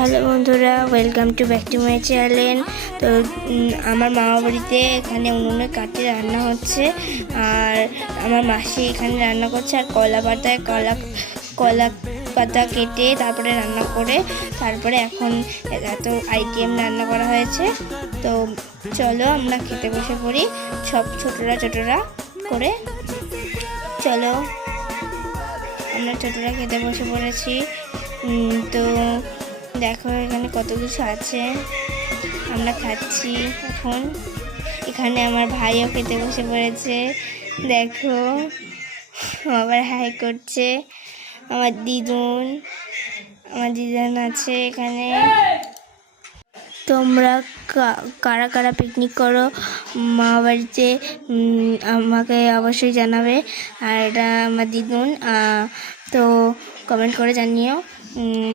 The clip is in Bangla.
হ্যালো বন্ধুরা, welcome to back to my channel. তো আমার মামা বাড়িতে এখানে উনুনে কাঠে রান্না হচ্ছে, আর আমার মাসি এখানে রান্না করছে। আর কলা পাতায় কলা পাতা কেটে তারপরে রান্না করে, তারপরে এখন এত আইটেম রান্না করা হয়েছে। তো চলো আমরা খেতে বসে পড়ি, সব ছোটরা করে। চলো আমরা ছোটরা খেতে বসে পড়েছি। তো দেখো এখানে কত কিছু আছে, আমরা খাচ্ছি এখন। এখানে আমার ভাইও খেতে বসে পড়েছে, দেখো আবার হাই করছে। আমার দিদুন আছে এখানে। তোমরা কারা কারা পিকনিক করো মা বাড়িতে আমাকে অবশ্যই জানাবে। আর এটা আমার দিদুন, তো কমেন্ট করে জানিও।